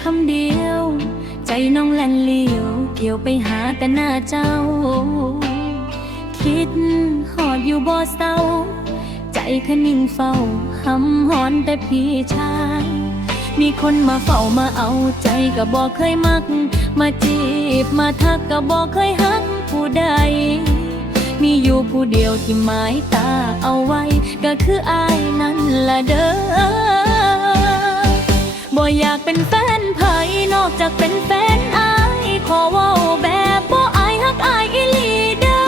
คำเดียว ใจน้องแลนเลี้ยว เกี่ยวไปหาแต่หน้าเจ้า คิดหอดอยู่บ่เศร้า ใจขนิ่งเฝ้าหำหอนแต่พี่ชาย มีคนมาเฝ้ามาเอาใจก็บอกเคยมัก มาจีบมาทักก็บอกเคยหักผู้ใด มีอยู่ผู้เดียวที่หมายตาเอาไว้ ก็คืออายนั่นละเด้อ จากเป็นแฟนอายขอว่าแบบบ่อายฮักอายอีหลีเด้อ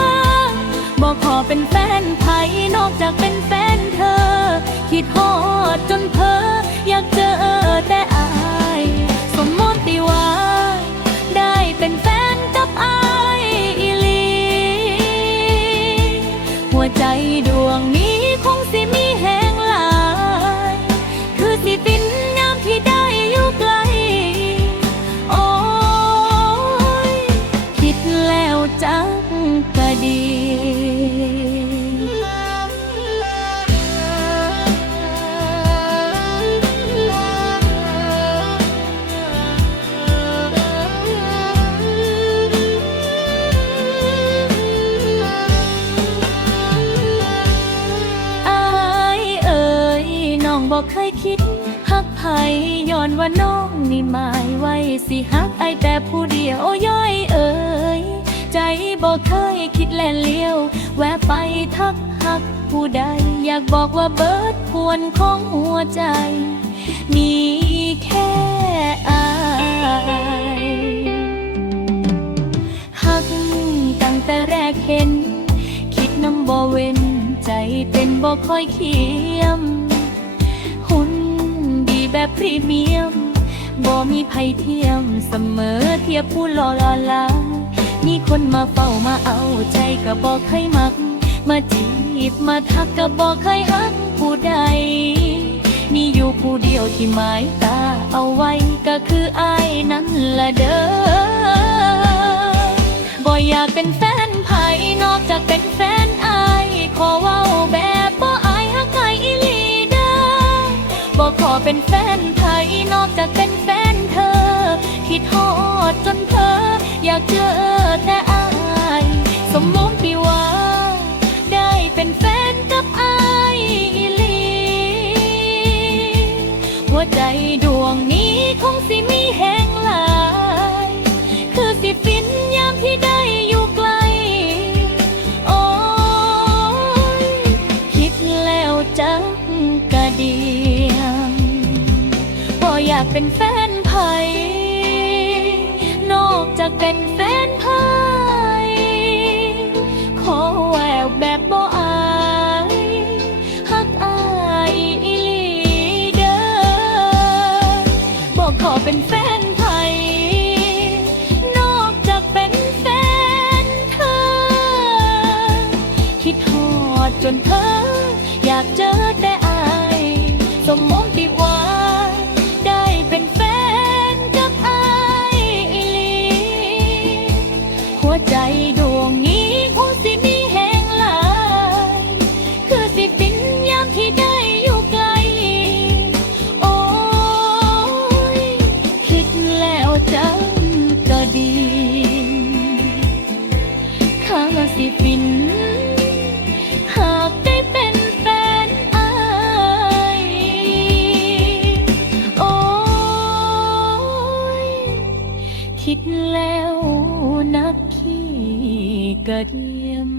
บ่ขอเป็นแฟนไผนอกจากเป็นแฟนเธอ คิดฮอดจน บอกเคยคิดฮักไผย้อนว่าน้องนี่หมายไว้สิฮักไอแต่ผู้เดียวย่อยเอ่ย ใจบอกเคยคิดแล่นเลี้ยว แวะไปทักฮักผู้ใด อยากบอกว่าเบิดควรของหัวใจ มีแค่อายหักตั้งแต่แรกเห็น คิดน้ำบ่เว้น ใจเต้นบ่ค่อยเคียม หุ่นดีแบบพรีเมียมบ่มีภัยเทียมเสมอเทียบผู้หล่อหลอลา มีคนมาเฝ้ามาเอาใจก็บอกเคยมัก มาจีบมาทักก็บอกเคยฮักผู้ใด มีอยู่ผู้เดียวที่หมายตาเอาไว้ก็คืออายนั่นละเด้อบ่อยากเป็นแฟนไผนอกจากเป็นแฟนอายขอเว้าแบบบ่อายฮักใครอีหลีเด้อบ่ขอเป็นแฟนไผนอกจากเป็นแฟนเธอ คิดฮอดจนเพ้อ อยากเจอแต่อาย สมมติว่า ได้เป็นแฟนกับอายอีลี หัวใจดวงนี้คงสิมีแหงหลาย คือสิฟินยามที่ได้อยู่ไกล โอ้ยคิดแล้วจักกะเดียมบ่อยากเป็นแฟน จากเป็นแฟนไผขอแววแบบบ่อายฮักอายอีหลีเด้อบอกขอเป็นแฟนไทยนอกจากเป็นแฟนเธอ คิดฮอดจนเธอ อยากเจอแต่อายสม ก็ดีข้าสิฟิน หากได้เป็นแฟนอายโอ้ย คิดแล้วนักขี้กระเดียม